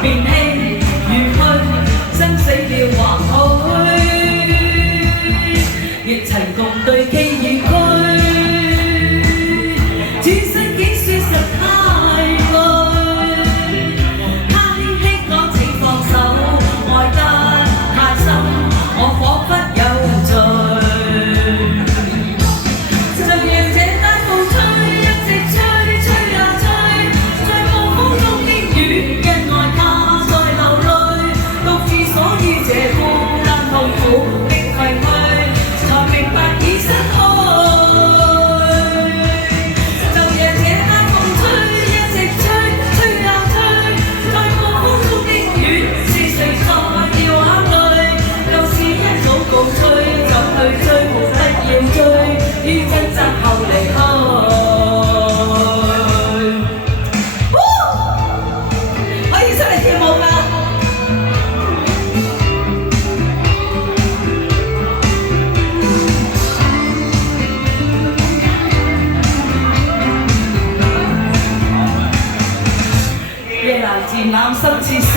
便氣如去，生死了或許，亦曾共對寄與居。轉身竟說實太累，他輕輕講請放手，愛得太深，我彷彿有罪。就讓這單風吹，一直吹，吹啊吹，在暴風中經雨，因愛他在流淚，獨自鎖於這孤單痛苦的廢墟，才明白已失去。就讓這單風吹，一直吹，吹啊吹，在暴風中的雨，是誰在掉眼淚？舊事一早告吹，就去追，無不要追，於爭執後離開。可以出嚟跳舞㗎！夜闌漸冷心似水。